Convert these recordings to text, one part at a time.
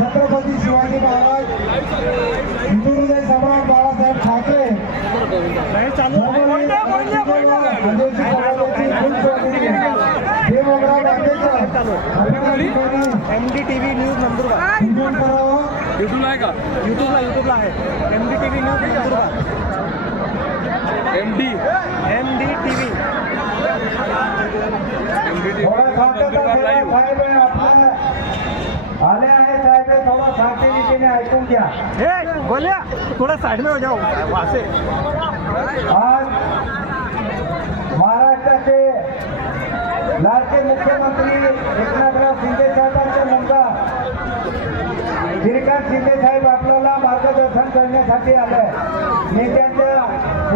छत्रपती शिवाजी महाराज हिंदुहृदय सम्राट Balasaheb Thackeray MDTV news Nandurbar युट्यूबला आहे का? युट्यूबला आहे MDTV न्यूज नंदुरबार MDTV आले आहे साहेब थोड़ा शांतिने ऐकून घ्या. बोलिया थोड़ा साइड में हो जाओ. वासे आज महाराष्ट्राचे लाडके मुख्यमंत्री एकनाथराव शिंदे साहेबांचे मुलगा श्रीकांत शिंदे साहेब आपल्याला मार्गदर्शन करण्यासाठी आले. मी त्यांच्या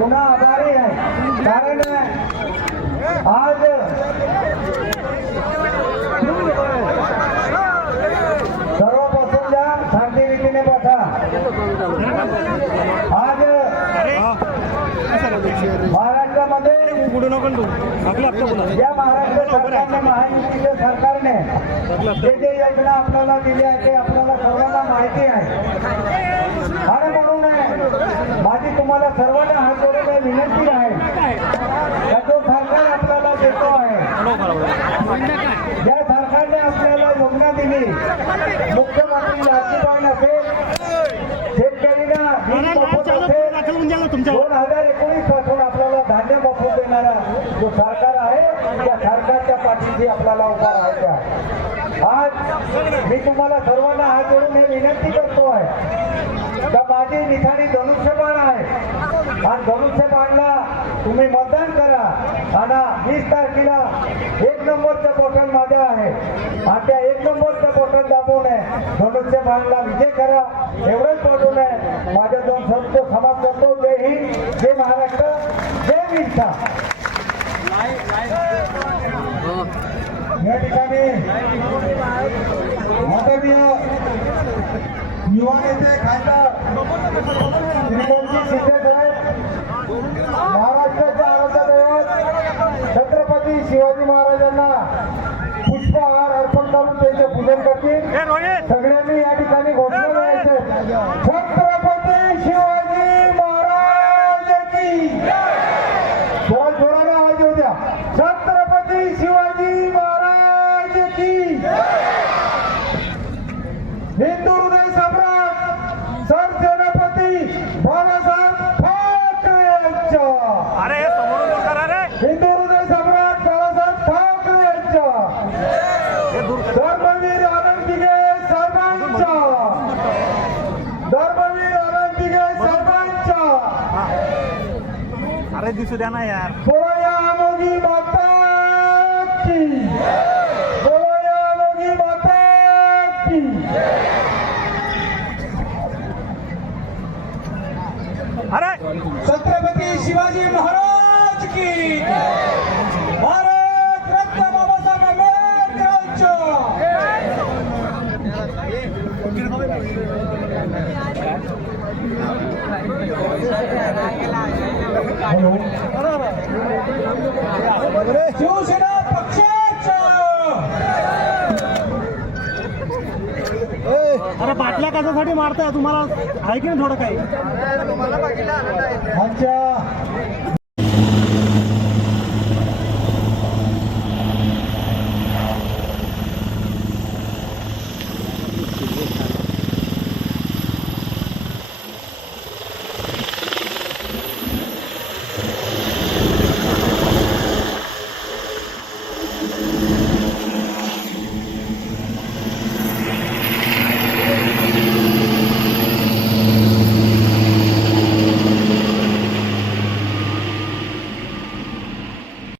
पुन्हा आभारी आहे. कारण आज सर्वप्रथम ज्या शांतिरीतीने बसा. आज महाराष्ट्रामध्ये या महाराष्ट्र सरकारने महायुतीच्या सरकारने जे जे योजना आपल्याला दिली आहे ते आपल्याला सर्वांना माहिती आहे. आणि म्हणून माझी तुम्हाला सर्वांना हात जोडून विनंती आहे का जो सरकार आपल्याला देतो आहे, ज्या सरकारने आपल्याला योजना दिली, मुख्यमंत्री लाडकी बहीण असेल, शेतकरीला 2019 पासून आपल्याला धान्य मोफत देणारा जो सरकार आहे त्या सरकारच्या पाठीशी आपल्याला उभा राहायचा आहे. आज मी तुम्हाला सर्वांना हात जोडून हे विनंती करतो आहे का माझी निशाणी धनुष्यबाण आहे आणि धनुष्यबाणला तुम्ही मतदान करा. आणि 20 तारखेला 1 नंबरचं बटन माझ्या आहे आणि त्या 1 नंबरचं बटन दाबून धनुष्यबाणला विजय करा. एवढंच बोलून माझ्या 2 शब्द समाप्त करतो. जय हिंद, जय महाराष्ट्र, जय विरसा. या ठिकाणी माननीय युवा नेते खासदार श्रीकांतजी शिंदे साहेब महाराष्ट्राच्या आराध्य दैवत छत्रपती शिवाजी महाराजांना पुष्पहार अर्पण करून त्यांचे पूजन करतील. सगळ्यांनी या ठिकाणी घोषणा करायचे. छत्रपती शिवाजी महाराज की थोडा जोराने आवाज येऊ द्या. छत्रपती शिवाजी महाराज की. हिंदू हृदय सम्राट सरसेनापती बाळासाहेब ठाकरे यांच्या. अरे समोरून हिंदू हृदय सम्राट बाळासाहेब ठाकरे यांच्या. धर्मवीर आनंद दिघे साहेबांच्या. धर्मवीर आनंद दिघे साहेबांच्या. अरे दिसू द्या ना यार. बोलो या अमोघी माता की. बोलो या अमोघी माता की. अरे छत्रपती शिवाजी महाराज की. भारत रत्न बाबासाहेब आंबेडकरांच्या. शिवसेना पक्षाच्या. अरे बाटल्या कशासाठी मारताय तुम्हाला? आहे की नाही थोडं काही? आमच्या